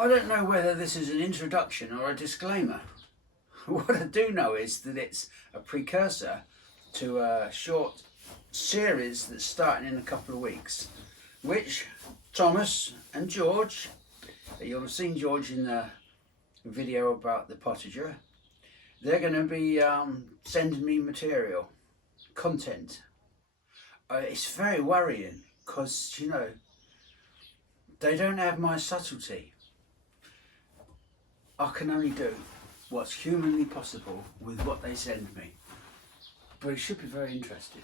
I don't know whether this is an introduction or a disclaimer. What I do know is that it's a precursor to a short series that's starting in a couple of weeks, which Thomas and George, you'll have seen George in the video about the potager, they're going to be sending me material, content. It's very worrying because, you know, they don't have my subtlety. I can only do what's humanly possible with what they send me. But it should be very interesting.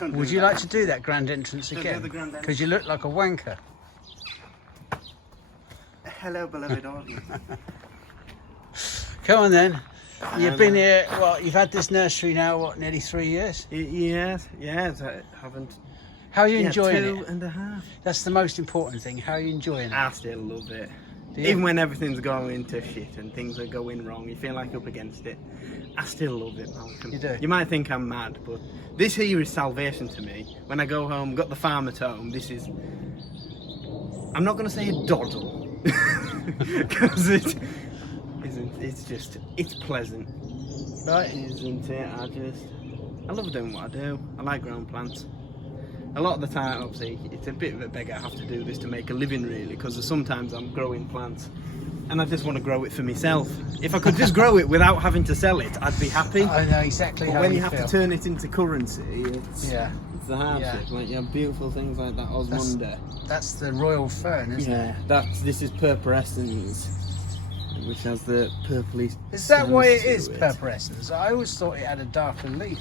Would you like to do that grand entrance again? Because you look like a wanker. Hello, beloved audience. Come on then. You've been here, well, you've had this nursery now, what, nearly 3 years? Yes, I haven't. How are you enjoying it? 2.5. That's the most important thing. How are you enjoying it? I still love it. Do you? Even when everything's going to shit and things are going wrong, you feel like up against it. I still love it, Malcolm. You do? You might think I'm mad, but this here is salvation to me. When I go home, got the farm at home, this is... I'm not going to say a doddle, because it isn't. It's just, it's pleasant. Right. Isn't it? I love doing what I do. I like growing plants. A lot of the time, obviously, it's a bit of a beggar. I have to do this to make a living, really, because sometimes I'm growing plants and I just want to grow it for myself. If I could just grow it without having to sell it, I'd be happy. I know exactly But how when you you have feel. to turn it into currency, it's the hardship. Yeah. Like you have beautiful things like that Osmunda. That's the royal fern, isn't it? Yeah, this is purpurescence, which has the purpley. Is that why it stems is to it. purpurescence? I always thought it had a darker leaf.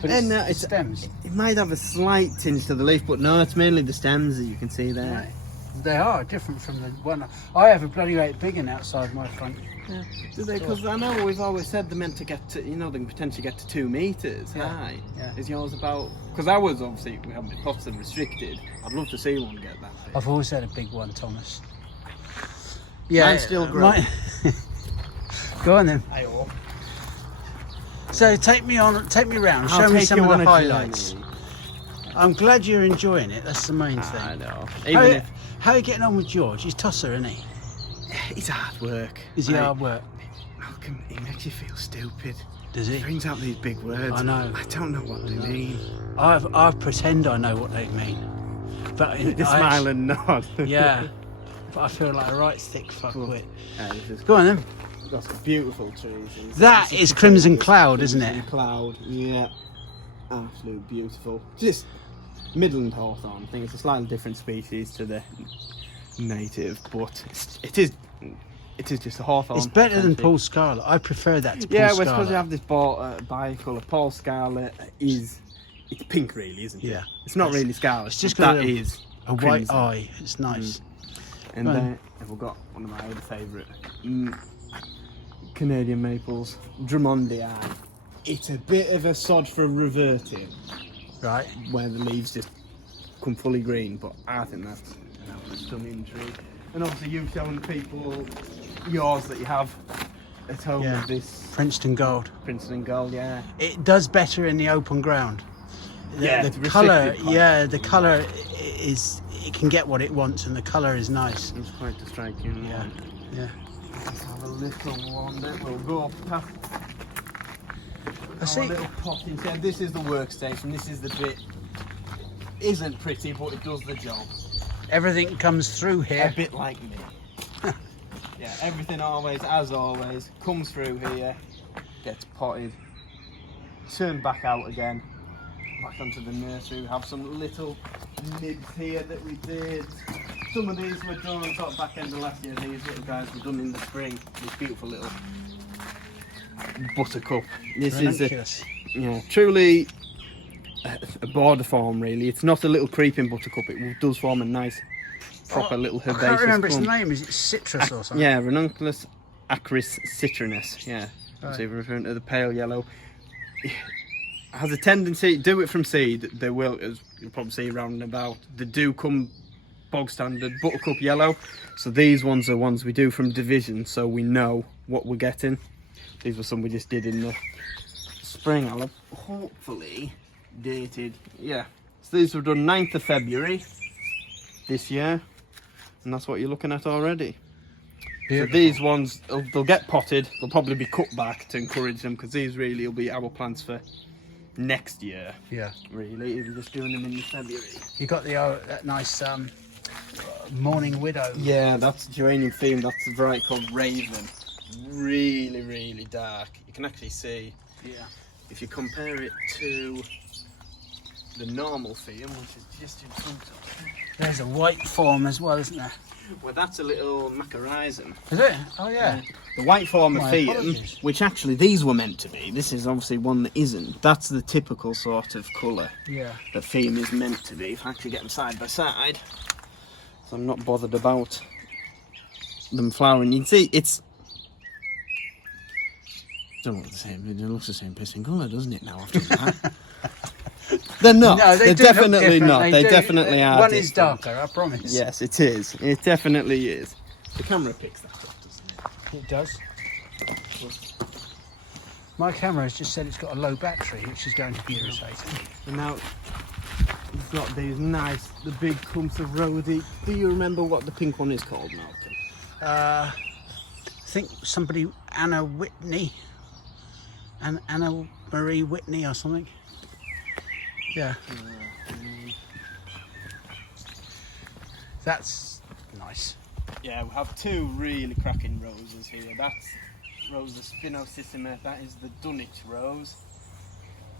But it's, No, the stems. It might have a slight tinge to the leaf, but no, it's mainly the stems that you can see there. Right. They are different from the one. I have a bloody great big one outside my front. Yeah. Do they? Because I know we've always said they're meant to get to, you know, they can potentially get to 2 meters high. Yeah. Is yours about? Because I was obviously, we haven't been pots and restricted. I'd love to see one get that big. I've always had a big one, Thomas. Yeah, Mine's still growing. Go on then. I hope. So take me round. Show I'll me take some you of on the a highlights. journey. I'm glad you're enjoying it. That's the main thing. I know. How, Even if how are you getting on with George? He's tosser, isn't he? it's hard work. Is he Like, hard work? Malcolm, he makes you feel stupid. Does He he? brings out these big words. I know. I don't know what they mean. I pretend I know what they mean, but The smile and nod. yeah, but I feel like a right thick fuckwit. This is Go on then. got some beautiful trees. That is Crimson Cloud, isn't it? Crimson Cloud, yeah. Absolute beautiful. Just Midland hawthorn. I think it's a slightly different species to the native, but it is just a hawthorn. It's better than essentially. Paul Scarlet. I prefer that to Paul Yeah, well, Scarlet. suppose you have this bicolour. Paul Scarlet it's pink, really, isn't it? Yeah. It's not really scarlet. It's just but got that is a white crimson. eye. It's nice. And Right. then we've got one of my other favourite Canadian maples, Drummondii. It's a bit of a sod for reverting, Right. where the leaves just come fully green, but I think that's a stunning tree. And obviously you've shown people yours that you have at home Yeah. with this Princeton Gold. Princeton Gold, yeah. It does better in the open ground. Yeah, The it's colour. restricted quite. Yeah, the colour is. It can get what it wants, and the colour is nice. It's quite a striking Yeah. one. Yeah. Let's have a little one that will go up past I see. our little potting shed. This is the workstation. This is the bit. Isn't pretty, but it does the job. Everything comes through A here. bit like me. Yeah, everything always, as always, comes through here, gets potted, turned back out again, back onto the nursery. We have some little nibs here that we did. Some of these were done sort of back end of last year. These little guys were done in the spring. This beautiful little buttercup. This is Ranunculus. truly a border form, really. It's not a little creeping buttercup. It does form a nice, proper little herbaceous I can't remember its clump. name. Is it citrus or something? Yeah, Ranunculus acris citrinus. Yeah, Right. so referring to the pale yellow. Has a tendency, do it from seed. They will, as you'll probably see round and about. They do come bog standard buttercup yellow. So these ones are ones we do from division, so we know what we're getting. These were some we just did in the spring. I'll have hopefully dated. Yeah, so these were done 9th of February. this year, and that's what you're looking at already. Beautiful. So these ones, they'll get potted, they'll probably be cut back to encourage them, because these really will be our plants for next year. Yeah. Really, if you're just doing them in February. You got the that nice morning widow. Yeah, that's geranium theme. That's a variety called Raven. Really, really dark. You can actually see. Yeah. If you compare it to the normal theme, which is just in front of you. There's a white form as well, isn't there? Well, that's a little macarizum. Is it? Oh yeah. The white form of My theme, apologies. which actually these were meant to be. This is obviously one that isn't. That's the typical sort of colour Yeah. that theme is meant to be. If I actually get them side by side, so I'm not bothered about them flowering. You can see it's. Don't look the same. It looks the same pissing colour, doesn't it? Now after that. They're not. No, They're do look definitely different. not. They do. definitely are. One is different. darker, I promise. Yes, it is. It definitely is. The camera picks that up, doesn't it? It does. My camera has just said it's got a low battery, which is going to be irritating. And now you've got these nice, the big clumps of rosy. Do you remember what the pink one is called, Malcolm? I think somebody, Anna Whitney, and Anna Marie Whitney or something. Yeah. That's nice. Yeah, we have two really cracking roses here. That's Rosa spinosissima, that is the Dunwich rose.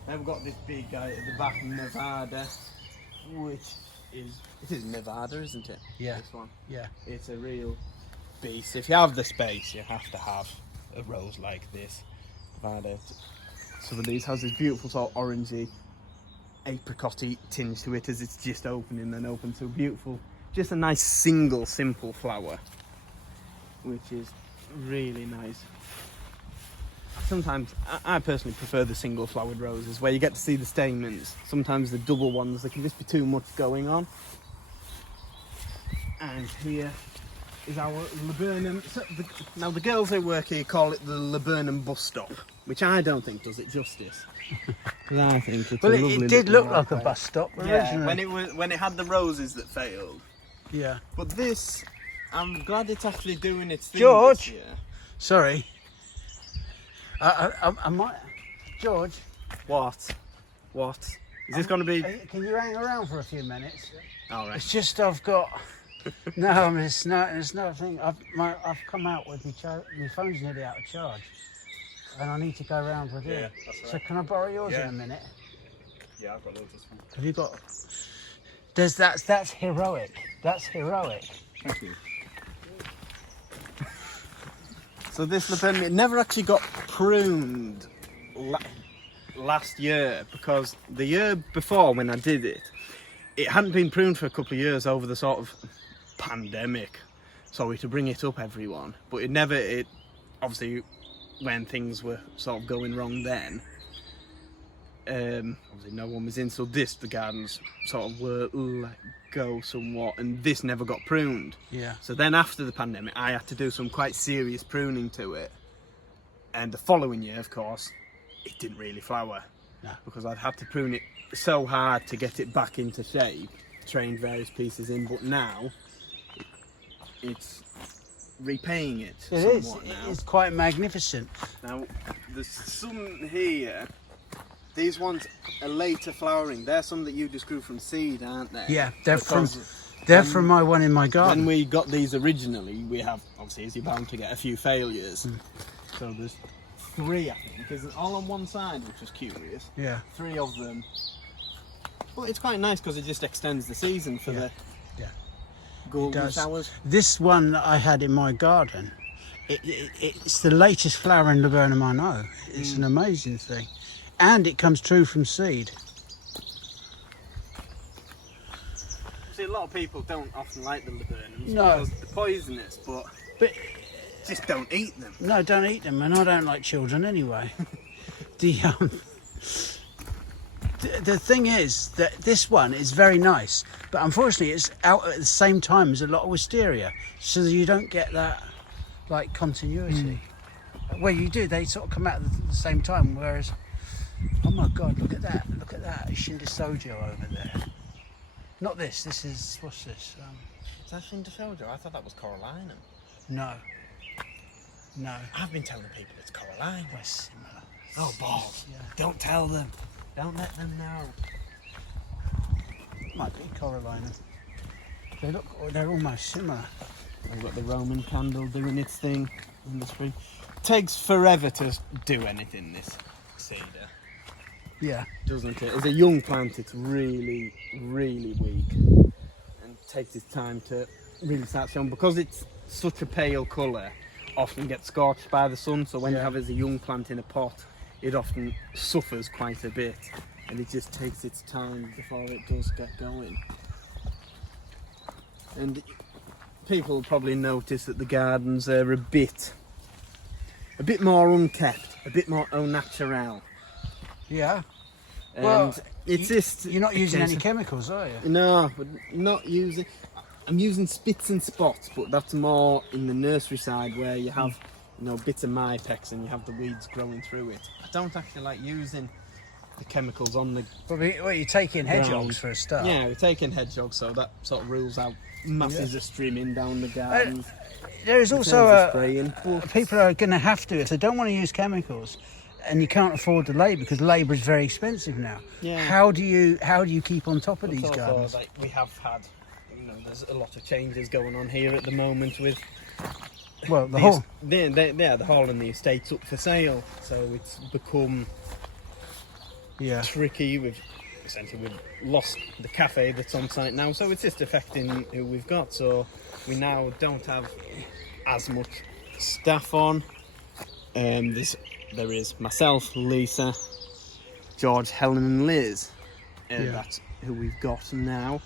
Then we've got this big guy at the back, Nevada, which is, it is Nevada, isn't it? Yeah. This one. Yeah. It's a real beast. If you have the space, you have to have a rose like this. Nevada. Some of these has this beautiful sort of orangey, apricot-y tinge to it as it's just opening and open. So beautiful. Just a nice single simple flower, which is really nice. Sometimes I personally prefer the single flowered roses where you get to see the stamens. Sometimes the double ones, there can just be too much going on. And here is our laburnum. So now the girls who work here call it the laburnum bus stop, which I don't think does it justice. I think it's Well, a lovely it did little look like a marker. bus stop Yeah, originally. when it had the roses that failed. Yeah. But this, I'm glad it's actually doing its thing. George? This year. Sorry. I might. George. What? Is this going to be? Can you hang around for a few minutes? All right. It's just I've got. No, I mean, it's not a thing. I've come out with my phone's nearly out of charge, and I need to go around with it. that's So can I borrow yours in a minute? Yeah, I've got loads of fun. Have you got? That's heroic. That's heroic. Thank you. So this laburnum, it never actually got pruned last year, because the year before when I did it, it hadn't been pruned for a couple of years over the sort of pandemic. Sorry to bring it up, everyone, but it obviously when things were sort of going wrong then, obviously no one was in, so the gardens sort of were let go somewhat, and this never got pruned. Yeah. So then after the pandemic, I had to do some quite serious pruning to it, and the following year, of course, it didn't really flower. No. Because I'd had to prune it so hard to get it back into shape, trained various pieces in, but now it's repaying it somewhat now. It is quite magnificent. Now, there's some here. These ones are later flowering. They're some that you just grew from seed, aren't they? Yeah, they're Because from my one in my garden. when we got these originally, we have, obviously, as you're bound to get a few failures. So there's 3, I think, isn't all on one side, which is curious. Yeah. 3 of them. But it's quite nice because it just extends the season for the golden does. showers. This one that I had in my garden, it's the latest flowering laburnum I know. It's an amazing thing. And it comes true from seed. See, a lot of people don't often like the laburnums No. because they're poisonous, but just don't eat them. No, don't eat them, and I don't like children anyway. The thing is that this one is very nice, but unfortunately it's out at the same time as a lot of wisteria, so that you don't get that like continuity. Well, you do, they sort of come out at the same time, whereas, oh my god, look at that Shindisojo over there. Not this. This is, what's this? Is that Finderfelder? I thought that was Corallinum. No. No. I've been telling people it's Corallinum. They're similar. Oh, balls. Yeah. Don't tell them. Don't let them know. Might be Corallinum. They're almost similar. I've got the Roman candle doing its thing in the spring. Takes forever to do anything, this cedar, Yeah. doesn't it? As a young plant, it's really, really weak, and takes its time to really start showing, because it's such a pale colour. Often gets scorched by the sun, so when you have it as a young plant in a pot, it often suffers quite a bit, and it just takes its time before it does get going. And people will probably notice that the gardens are a bit more unkept, a bit more au naturel. Yeah. And Well, it's just You're not using any it's- chemicals, are you? No, but not using. I'm using spits and spots, but that's more in the nursery side where you have, bits of mypex and you have the weeds growing through it. I don't actually like using the chemicals on the. Well, you're taking hedgehogs ground. for a start. Yeah, we're taking hedgehogs, so that sort of rules out masses of streaming down the garden. There is in also terms of spraying. people are going to have to, if they don't want to use chemicals, and you can't afford the labour because labour is very expensive now. Yeah. How do you keep on top of It's these also, gardens? like, we have had, there's a lot of changes going on here at the moment with Well, the whole. the hall and the estate's up for sale, so it's become Yeah. tricky. We've lost the cafe that's on site now, so it's just affecting who we've got. So we now don't have as much staff on. There is myself, Lisa, George, Helen, and Liz. Yeah. That's who we've got now.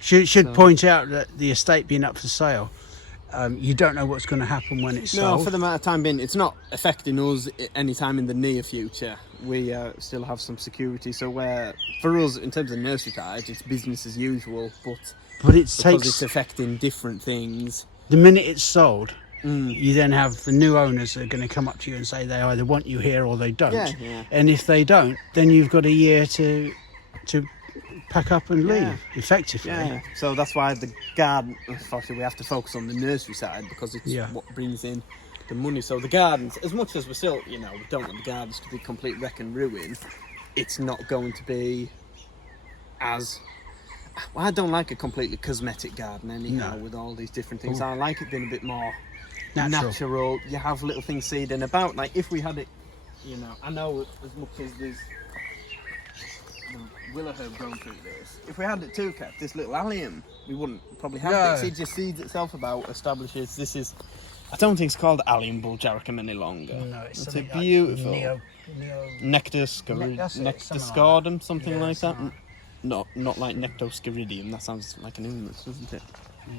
Should point out that the estate being up for sale, you don't know what's going to happen when it's No, sold. for the amount of time being, it's not affecting us any time in the near future. We still have some security, so for us, in terms of nursery side, it's business as usual, but But because it's affecting different things. the minute it's sold, you then have the new owners that are going to come up to you and say they either want you here or they don't. Yeah. And if they don't, then you've got a year to pack up and leave, Yeah. effectively. Yeah, so that's why the garden, unfortunately, we have to focus on the nursery side because it's what brings in the money. So the gardens, as much as we're still, we don't want the gardens to be complete wreck and ruin, it's not going to be as. Well, I don't like a completely cosmetic garden anyhow with all these different things. I like it being a bit more natural. You have little things seeding about. Like if we had it, I know as much as there's willow herb growing through this. If we had it too kept, this little allium, we wouldn't probably have it. It just seeds itself about, establishes. This is, I don't think it's called allium bulgaricum any longer. No, it's a something beautiful like nectoscordum, something like that. something Not like nectoscoridium. That sounds like an illness, doesn't it?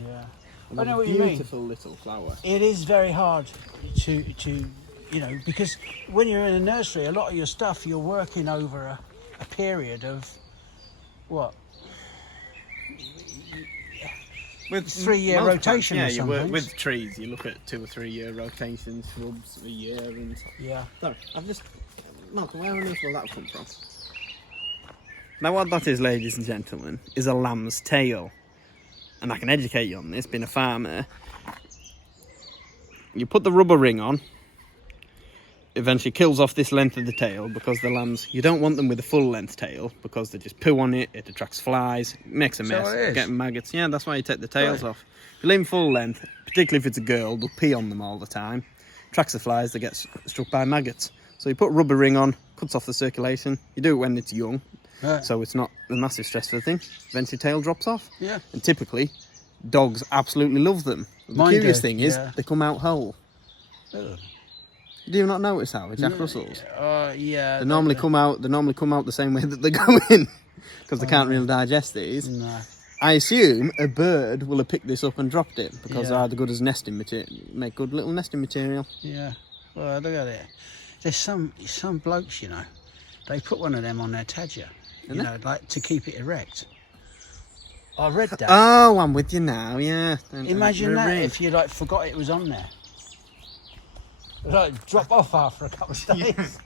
Yeah. And I know a what you mean. beautiful little flower. It is very hard to because when you're in a nursery, a lot of your stuff you're working over a period of what? With 3-year most rotation plants, or you work something. with trees. You look at 2 or 3 year rotations, shrubs a year, and Yeah. sorry, Mark, where on earth will that come from? Now, what that is, ladies and gentlemen, is a lamb's tail, and I can educate you on this. Being a farmer, you put the rubber ring on. Eventually kills off this length of the tail because the lambs, you don't want them with a full length tail because they just poo on it, it attracts flies, it makes a mess, getting maggots. Yeah, that's why you take the tails off. If you leave them full length, particularly if it's a girl, they'll pee on them all the time, attracts the flies, they get struck by maggots. So you put a rubber ring on, cuts off the circulation. You do it when it's young, so it's not a massive stressful thing. Eventually tail drops off. Yeah. And typically dogs absolutely love them. The curious thing is they come out whole. Oh. Do you not notice how with Jack Russells? Yeah. They normally come out the same way that they go in because they can't really digest these. No. I assume a bird will have picked this up and dropped it because they're either good as nesting material, make good little nesting material. Yeah. Well, look at it. There's some blokes, they put one of them on their tadger, like to keep it erect. I read that. Oh, I'm with you now. Yeah. Imagine that if you forgot it was on there. Drop off after a couple of days.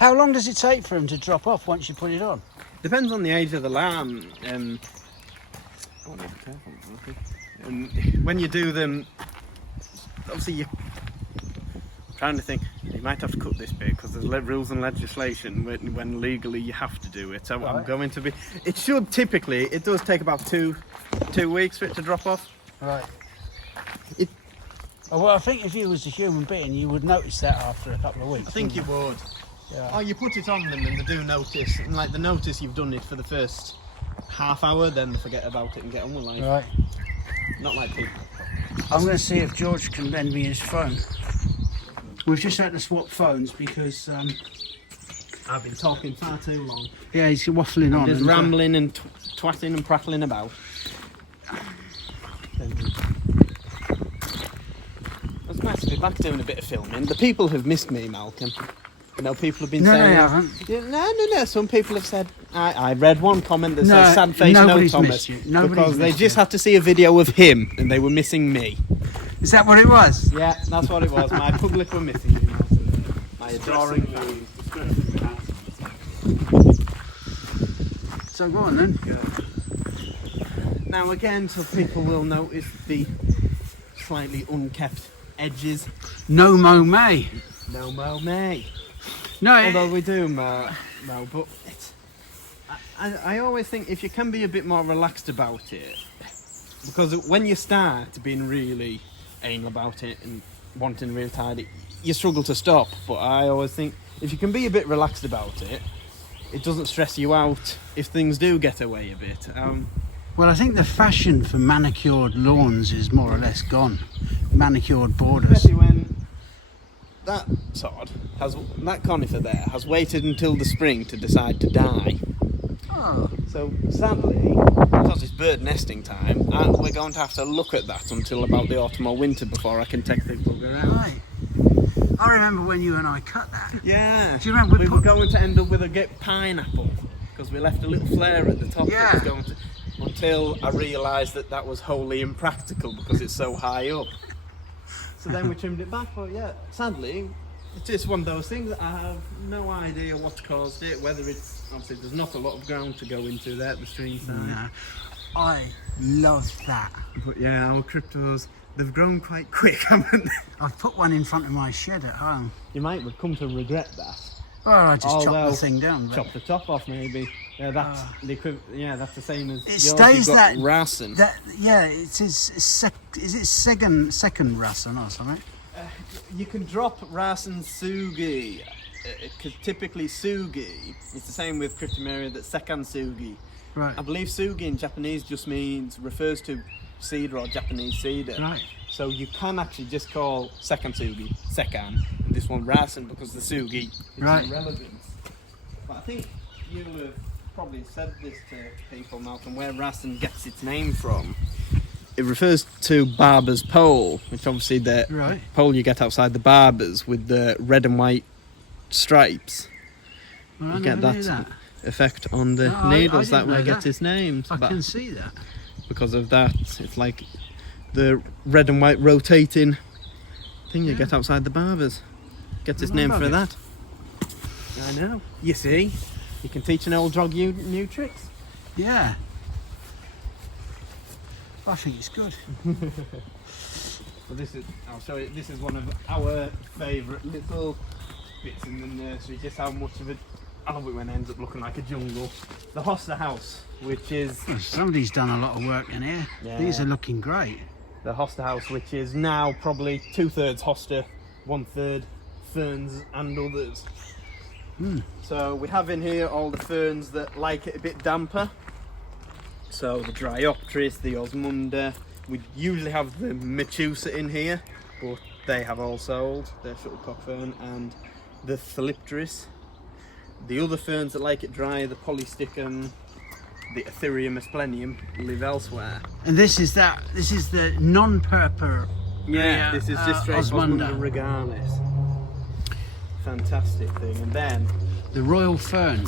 How long does it take for them to drop off once you put it on? Depends on the age of the lamb. Oh, be careful. And when you do them, obviously you're trying to think, you might have to cut this bit because there's rules and legislation when legally you have to do it. So Right. I'm going to be, it should typically, it does take about two weeks for it to drop off. Right. It, Oh, well, I think if you was a human being, you would notice that after a couple of weeks. I think you wouldn't would. Yeah. Oh, you put it on them and they do notice, and like they notice you've done it for the first half hour, then they forget about it and get on with life. Right. Not like people. I'm going to see if George can lend me his phone. We've just had to swap phones because, I've been talking far too long. yeah, he's waffling on. Just and, rambling and twatting and prattling about. It's nice to be back doing a bit of filming. The people have missed me, Malcolm. You know, people have been No, saying... they haven't. Yeah, no. Some people have said... I read one comment that No, says, sad face, no nobody's Thomas. missed you. Nobody's Because they missed just you. had to see a video of him and they were missing me. Is that what it was? Yeah, that's what it was. My public were missing me. My adoring fans. So go on then. Now again, so people will notice the slightly unkept edges. No Mo May. No mow May. No, Although we do mow, but it's, I always think if you can be a bit more relaxed about it, because when you start being really anal about it and wanting real tidy, you struggle to stop. But I always think if you can be a bit relaxed about it, it doesn't stress you out if things do get away a bit. well, I think the fashion for manicured lawns is more or less gone. Manicured borders. Especially when that sod that conifer there has waited until the spring to decide to die. Oh, So sadly, because it's bird nesting time, we're going to have to look at that until about the autumn or winter before I can take the bugger out. right. I remember when you and I cut that. Yeah. Do you remember we were going to end up with a pineapple because we left a little flare at the top. Yeah. That was going to, until I realised that was wholly impractical because it's so high up. So then we trimmed it back. But yeah, sadly, it's just one of those things. I have no idea what caused it. Whether it's obviously there's not a lot of ground to go into there at the stream side. No. I love that. But yeah, our cryptos, they've grown quite quick, haven't they? I've put one in front of my shed at home. You might come to regret that. Well, I just chopped Although, the thing down. But Chop the top off, maybe. Yeah, that's the yeah, that's the same as it yours. stays You've got that. racing. That yeah, it's is it second racing or something? You can drop racing sugi. Typically sugi. It's the same with Cryptomeria that's second sugi. Right. I believe sugi in Japanese just refers to cedar or Japanese cedar. Right. So you can actually just call second sugi sekan and this one racing because the sugi is Right. irrelevant. But I think you'll have probably said this to people, Malcolm, where racing gets its name from. It refers to barber's pole, which obviously the Right. pole you get outside the barbers with the red and white stripes. Well, I You get never knew that effect on the No, I needles. didn't That way know it gets that. its name. I But can see that. because of that, it's like the red and white rotating thing you Yeah. get outside the barbers. Gets its Well, name love for it. that. I know. You see, you can teach an old dog new tricks. Yeah. I think it's good. Well, I'll show you. This is one of our favourite little bits in the nursery. Just how much of it. I love it when it ends up looking like a jungle. The Hoster House, which is Well, somebody's done a lot of work in here. Yeah. These are looking great. the Hoster House, which is now probably 2/3 Hoster, 1/3 ferns and others. So we have in here all the ferns that like it a bit damper. So the Dryopteris, the Osmunda. We usually have the Metusa in here, but they have all sold. The shuttlecock fern and the Thalipteris. The other ferns that like it dry, the Polysticum, the Ethereum asplenium, live elsewhere. And this is the non-purple. Yeah, this is just straight Osmunda. Osmunda regalis. Fantastic thing. And The royal fern.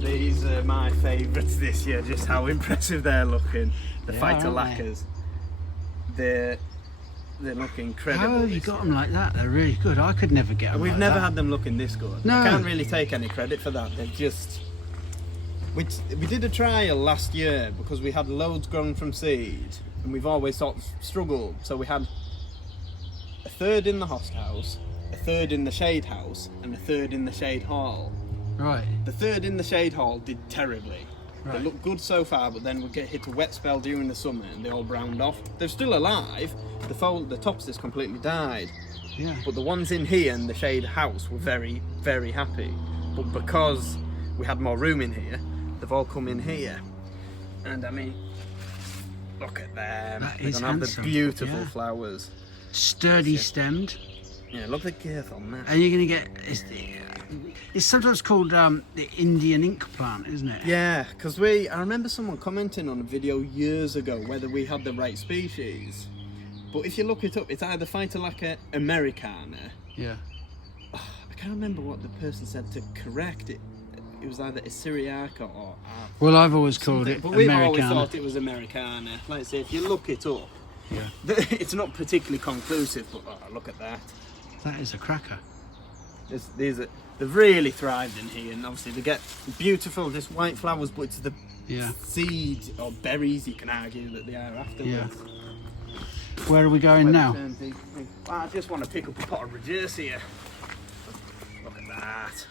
these are my favourites this year, just how impressive they're looking. The They are, aren't Phytolacas. They look incredible. How have you this got year. them like that? They're really good. I could never get them. We've like never that. had them looking this good. No. I can't really take any credit for that. They're just We did a trial last year because we had loads grown from seed, and we've always sort of struggled. So we had a third in the hosthouse, a third in the shade house, and a third in the shade hall. Right. The third in the shade hall did terribly. Right. They looked good so far, but then we get hit a wet spell during the summer and they all browned off. They're still alive. The tops just completely died. Yeah. But the ones in here in the shade house were very, very happy. But because we had more room in here, they've all come in here. And I mean, look at them. That They're is gonna have the handsome, beautiful yeah. flowers. Sturdy stemmed. Yeah, look at the girth on that. And you're going to get... It's sometimes called the Indian ink plant, isn't it? Yeah, because I remember someone commenting on a video years ago whether we had the right species. But if you look it up, it's either Phytolacca americana. Yeah. I can't remember what the person said to correct it. It was either Syriaca or... Well, I've always called it But we've always Americana. thought it was americana. Like I say, if you look it up, Yeah. it's not particularly conclusive, but look at that. That is a cracker. They've really thrived in here, and obviously they get beautiful, just white flowers, but it's the Yeah. seed or berries, you can argue, that they are afterwards. Yeah. Where are we going now? I just want to pick up a pot of Regersea. Look at that.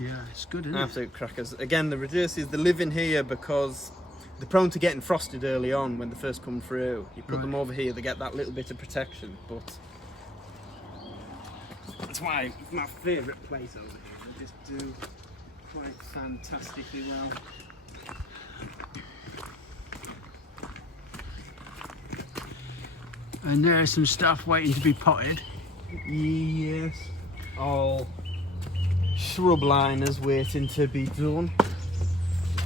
Yeah, it's good, isn't it? Absolute crackers. Again, the Regerseas, they live in here because they're prone to getting frosted early on when they first come through. You put them over here, they get that little bit of protection, but that's why it's my favourite place over here. They just do quite fantastically well. And there is some stuff waiting to be potted. Yes. All shrub liners waiting to be done.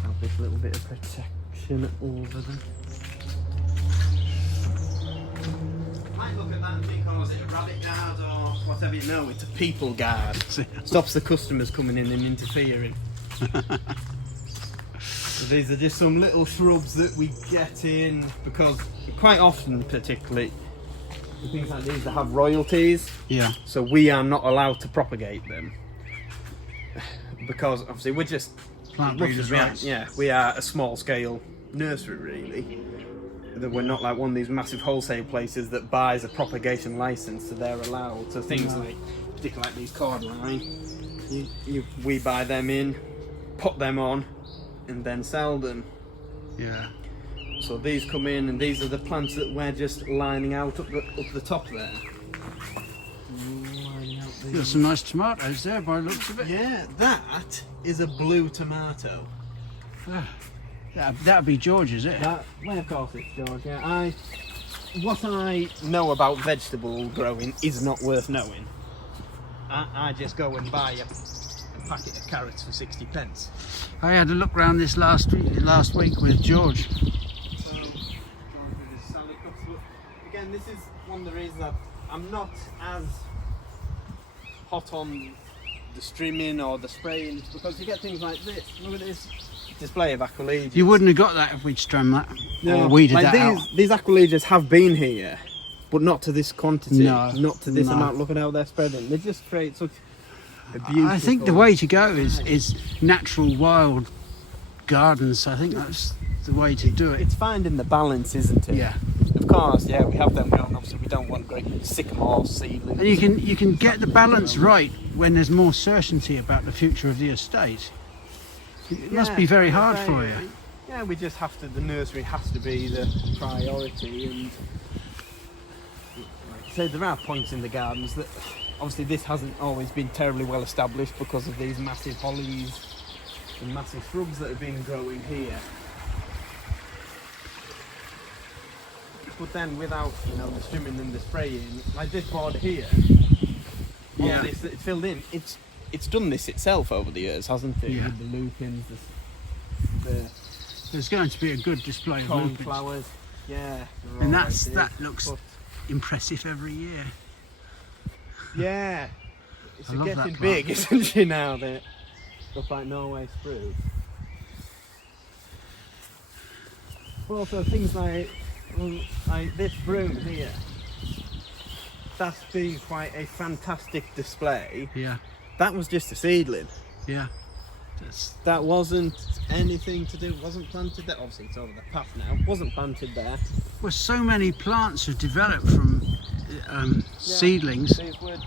Have this little bit of protection over them. Might look at that and think, oh, is it a rabbit guard or whatever? No, it's a people guard. Stops the customers coming in and interfering. So these are just some little shrubs that we get in because quite often, particularly things like these that have royalties. Yeah. So we are not allowed to propagate them because obviously we're just Plant breeders' rights. Yeah, we are a small scale nursery really. That we're not like one of these massive wholesale places that buys a propagation license, so they're allowed. So things like, particularly like these cordline, we buy them in, put them on, and then sell them. Yeah. So these come in, and these are the plants that we're just lining out up the top there. Lining out these. Got some nice tomatoes there by the looks of it. Yeah, that is a blue tomato. That'd be George, is it? Well, of course it's George. Yeah, what I know about vegetable growing is not worth knowing. I just go and buy a packet of carrots for 60 pence. I had a look round this last week with George. So, again, this is one of the reasons that I'm not as hot on the streaming or the spraying. It's because you get things like this. Look at this display of Aquilegias. You wouldn't have got that if we'd strung that. No, or weeded like that out. these Aquilegias have been here, but not to this quantity, No, not to this no. amount. Look at how they're spreading. They just create such a beautiful... I think the way to go is natural wild gardens. I think that's the way to do it. It's finding the balance, isn't it? Yeah. Of course, yeah, we have them grown. Obviously, we don't want great sycamore seedlings. And you can get the balance right when there's more certainty about the future of the estate. It must be very hard for you. Yeah, we just have to. The nursery has to be the priority, and like I say, there are points in the gardens that obviously this hasn't always been terribly well established because of these massive hollies and massive shrubs that have been growing here. But then without, the swimming and the spraying, like this border here, all this that it's filled in, it's done this itself over the years, hasn't it? Yeah. With the lupins, the There's going to be a good display of lupins. cornflowers, yeah. And that looks impressive every year. Yeah, it's I love that getting plant. big, isn't she now? That stuff like Norway spruce. But also things like this broom here. That's been quite a fantastic display. Yeah, That was just a seedling. yeah. That wasn't anything to do, wasn't planted there. Obviously it's over the path now, wasn't planted there. Well, so many plants have developed from seedlings. These would,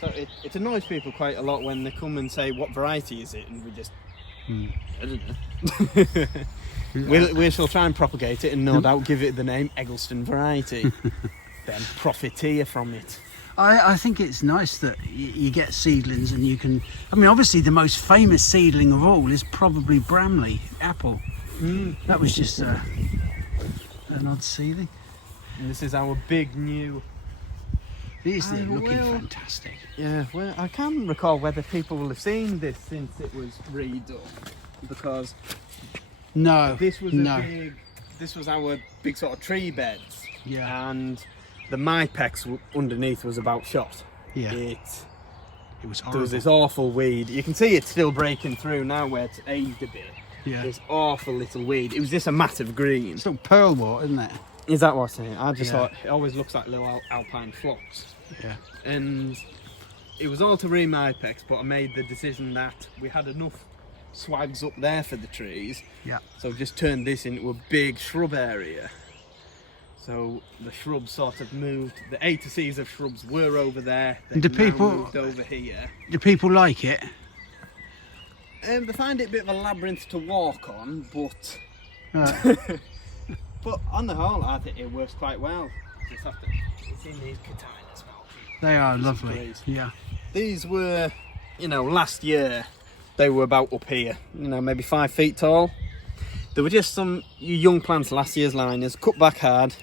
so it annoys people quite a lot when they come and say, what variety is it? And we just, I don't know. we shall try and propagate it and no doubt give it the name Eggleston variety. Then profiteer from it. I think it's nice that you get seedlings and you can... I mean, obviously the most famous seedling of all is probably Bramley apple. That was just an odd seedling. And this is our big new... These are looking fantastic. Yeah, well, I can't recall whether people will have seen this since it was redone, because this was our big sort of tree beds. Yeah. And the mypex underneath was about shot. Yeah. It was horrible. There was this awful weed. You can see it's still breaking through now where it's aged a bit. Yeah. This awful little weed. It was just a mat of green. It's like pearlwort, isn't it? Is that what's in it? I just thought it always looks like little alpine flocks. Yeah. And it was all to re-mypex, but I made the decision that we had enough swags up there for the trees. Yeah. So just turned this into a big shrub area. So the shrubs sort of moved. The A to C's of shrubs were over there. They've Do now people moved over here? Do people like it? They find it a bit of a labyrinth to walk on, but but on the whole, I think it works quite well. Just have to. It's in these Catinas. They are lovely. Trees. Yeah. These were, last year they were about up here. Maybe 5 feet tall. There were just some young plants, last year's liners, cut back hard.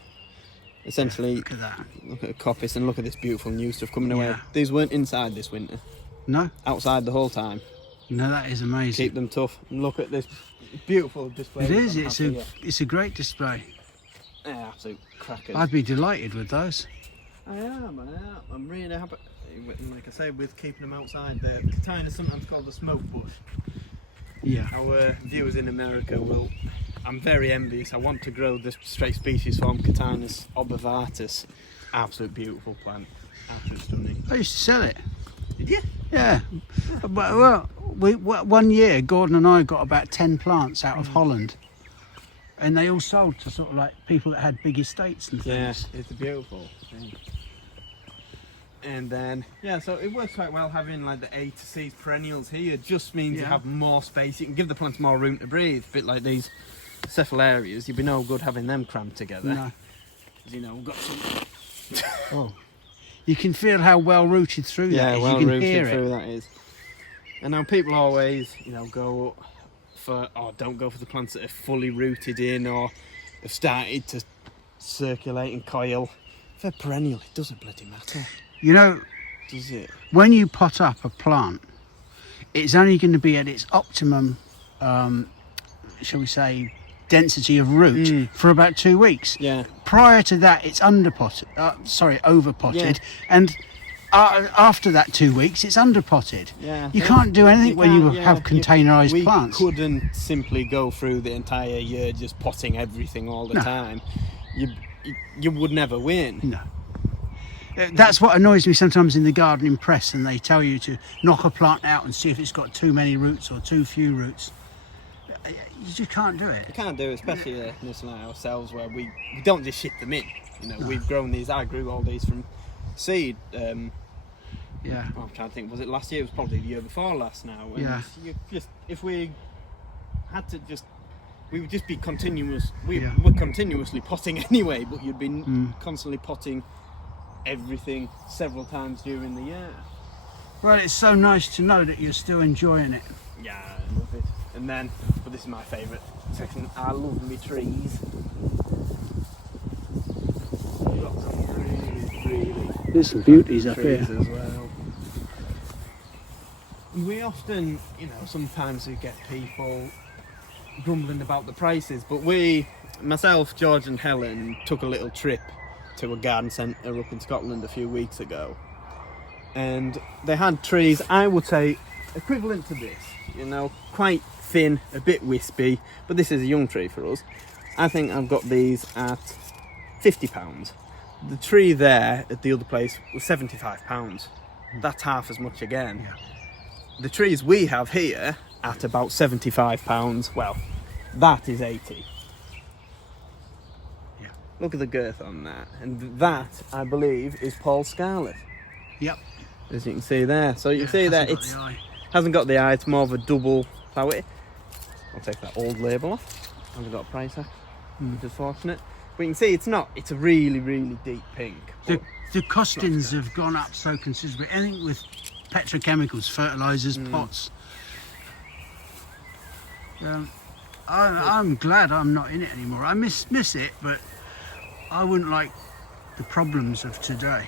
Essentially, Look at that. look at the coppice and look at this beautiful new stuff coming away. Yeah. These weren't inside this winter. No? Outside the whole time. No, that is amazing. Keep them tough. And look at this beautiful display. It is. we've got It's a great display. here. Yeah, absolute crackers. I'd be delighted with those. I am. I'm really happy. Like I say, with keeping them outside. The Catina is sometimes called the smoke bush. Yeah. Our viewers in America will. I'm very envious. I want to grow this straight species form, Catinus obavatus. Absolute beautiful plant. Absolute stunning. I used to sell it. Did you? Yeah. Well, one year, Gordon and I got about 10 plants out of Holland. And they all sold to sort of like people that had big estates and things. Yeah, it's a beautiful thing. And then, so it works quite well having like the A to C's perennials here. It just means you have more space. You can give the plants more room to breathe. A bit like these cephalarias, you'd be no good having them crammed together. No. We've got some... Oh. You can feel how well rooted through that is. well you can rooted hear through it. that is. And now people always, go for, don't go for the plants that are fully rooted in or have started to circulate and coil. If they're perennial, it doesn't bloody matter. Does it? When you pot up a plant, it's only going to be at its optimum, shall we say, density of root for about 2 weeks. Yeah. Prior to that, it's overpotted, and after that 2 weeks, it's underpotted. Yeah. You can't do anything when you have containerised plants. We couldn't simply go through the entire year just potting everything all the time. You would never win. No. That's what annoys me sometimes in the gardening press, and they tell you to knock a plant out and see if it's got too many roots or too few roots. You just can't do it. You can't do it, especially a nursery like ourselves, where we don't just ship them in. We've grown these. I grew all these from seed. I'm trying to think. Was it last year? It was probably the year before last now. And if we had to we would just be continuous. We're continuously potting anyway, but you'd be constantly potting everything several times during the year. Well, it's so nice to know that you're still enjoying it. Yeah, I love it. And then, but this is my favourite section. I love my trees. We've got some really There's some beauties up trees here as well. We often, sometimes we get people grumbling about the prices, but myself, George and Helen took a little trip to a garden centre up in Scotland a few weeks ago, and they had trees, I would say, equivalent to this, quite thin, a bit wispy, but this is a young tree for us. I think I've got these at £50. The tree there at the other place was £75. That's half as much again. The trees we have here at about £75. Well, that is 80. Yeah. Look at the girth on that. And that, I believe, is Paul Scarlett. Yep. As you can see there. So you can see that hasn't got it's the eye. hasn't got the eye, it's more of a double flower. I'll take that old label off. Hasn't got a price tag, which is fortunate. But you can see it's a really, really deep pink. The But costings have gone up so considerably. Anything with petrochemicals, fertilisers, pots. I'm glad I'm not in it anymore. I miss it, but I wouldn't like the problems of today.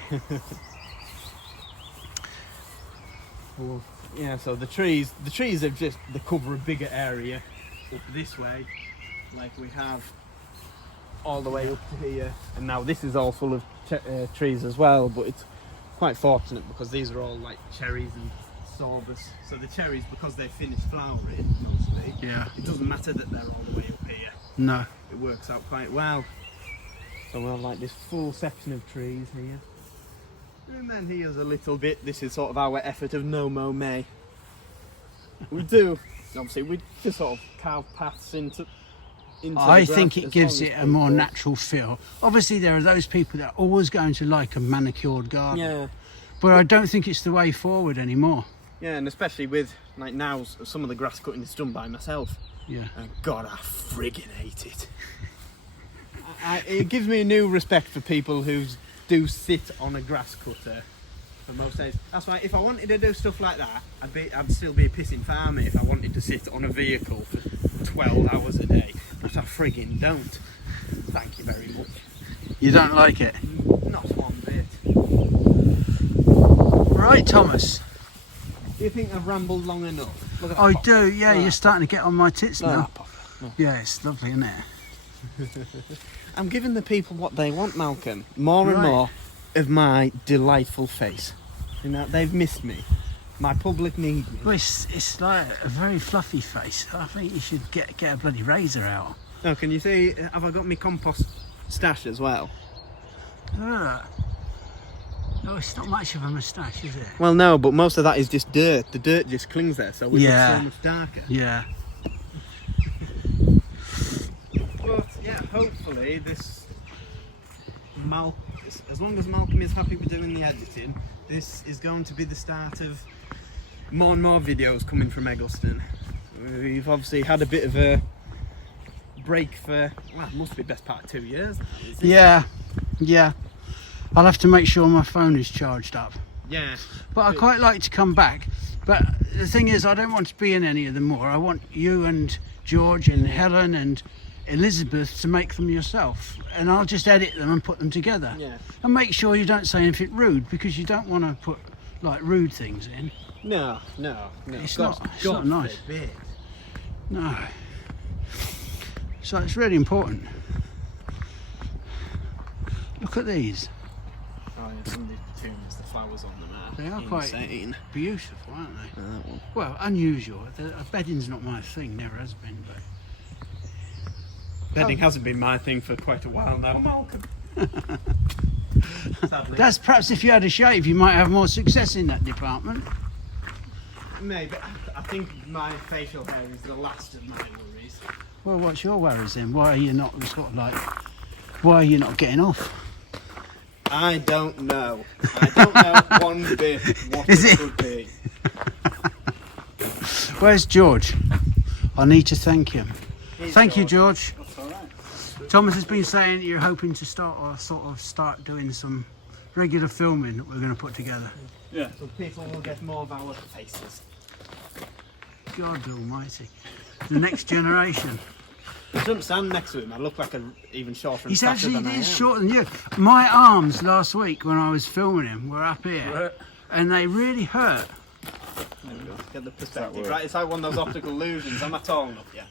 Well, yeah, so the trees have just, they cover a bigger area up this way, like we have all the way up to here, and now this is all full of trees as well, but it's quite fortunate because these are all like cherries and sorbus. So the cherries, because they've finished flowering mostly, Yeah. it doesn't matter that they're all the way up here. No. It works out quite well. So we'll have like this full section of trees here. And then here's a little bit, this is sort of our effort of no mow May. We do, obviously, we just sort of carve paths into I the think grass it as gives long it as a more people- natural feel. Obviously, there are those people that are always going to like a manicured garden. Yeah, But I don't think it's the way forward anymore. yeah, and especially with, like now, some of the grass cutting is done by myself. Yeah. And God, I friggin' hate it. It gives me a new respect for people who do sit on a grass cutter for most days. That's why if I wanted to do stuff like that, I'd still be a pissing farmer if I wanted to sit on a vehicle for 12 hours a day. But I friggin' don't. Thank you very much. You don't like it? Not one bit. Right, Thomas. Do you think I've rambled long enough? Look at I that do, yeah, Look at you're that starting to get on my tits Look at now. that pop. Look. Yeah, it's lovely, isn't it? I'm giving the people what they want, Malcolm. More and Right. more of my delightful face. You know, they've missed me. My public need me. Well, it's like a very fluffy face. I think you should get a bloody razor out. Oh, can you see? Have I got my compost stash as well? Look at that. Oh, it's not much of a moustache, is it? Well, no, but most of that is just dirt. The dirt just clings there, so it Yeah. looks so much darker. Yeah. But yeah, hopefully this as long as Malcolm is happy with doing the editing, this is going to be the start of more and more videos coming from Eggleston. We've obviously had a bit of a break for, well, it must be best part of 2 years now, is it? Yeah. Yeah. I'll have to make sure my phone is charged up. Yeah. But I quite like to come back. But the thing is, I don't want to be in any of them more. I want you and George and Helen and Elizabeth to make them yourself. And I'll just edit them and put them together. Yeah. And make sure you don't say anything rude, because you don't want to put like rude things in. No. It's God- not- it's God not nice. forbid. No. So it's really important. Look at these. Oh, yeah, some of these petunias, the flowers on them are They are quite insane. beautiful, aren't they? That one. Well, unusual. Bedding's not my thing, never has been. But Bedding hasn't been my thing for quite a while now, Malcolm. Sadly. that's perhaps if you had a shave, you might have more success in that department. Maybe. I think my facial hair is the last of my worries. Well, what's your worries then? Why are you not sort of like? Why are you not getting off? I don't know. I don't know one bit what Is it it? could be. Where's George? I need to thank him. Here's Thank you, George. That's all right. Thomas has been saying you're hoping to start doing some regular filming that we're going to put together. Yeah. So people will get more of our faces. God almighty. The next generation. I shouldn't stand next to him. I look like an even shorter and He's fatter actually than I am. shorter than you. My arms last week when I was filming him were up here and they really hurt. There we go. Get the perspective. Right, it's like one of those optical illusions. Am I tall enough? Yeah.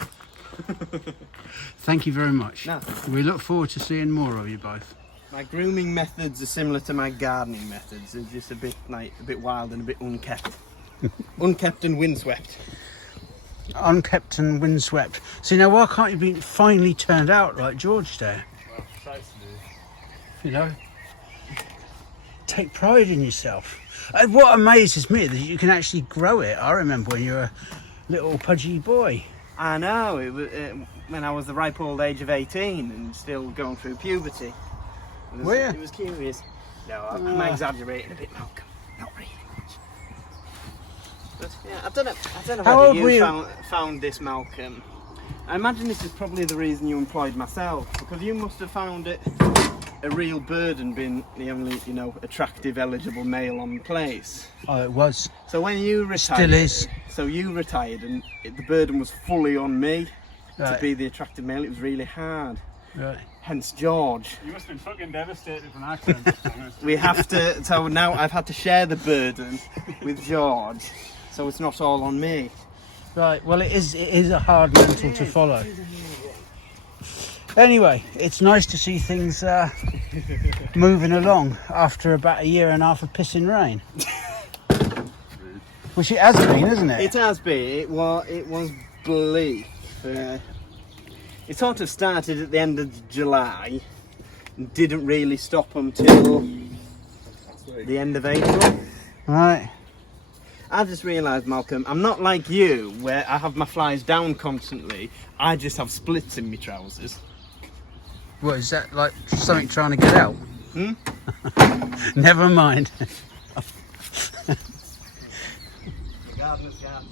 Thank you very much. No. We look forward to seeing more of you both. My grooming methods are similar to my gardening methods. They're just a bit wild and a bit unkept. Unkept and windswept. Unkept and windswept. See, now why can't you be finally turned out like George there? Well, tries to do. You know? Take pride in yourself. And what amazes me is that you can actually grow it. I remember when you were little pudgy boy. I know, it was when I was the ripe old age of 18 and still going through puberty. Were you? It was curious. No, I'm exaggerating a bit, Malcolm. Not really much. But yeah, I don't know How whether old were you you? found this, Malcolm. I imagine this is probably the reason you employed myself, because you must have found it a real burden being the only, attractive, eligible male on the place. Oh, it was. So when you retired, Still is. So you retired, and the burden was fully on me to Right. be the attractive male. It was really hard. Right. Hence George. You must have been fucking devastated when I came. We have to. So now I've had to share the burden with George, so it's not all on me. Right. Well, it is a hard mantle to follow. Anyway, it's nice to see things moving along after about a year and a half of pissing rain. Which it has been, isn't it? It has been. It was bleak. It sort of started at the end of July and didn't really stop until the end of April. Right. I've just realised, Malcolm, I'm not like you, where I have my flies down constantly. I just have splits in my trousers. What is that, like something trying to get out? Never mind. The gardener's garden.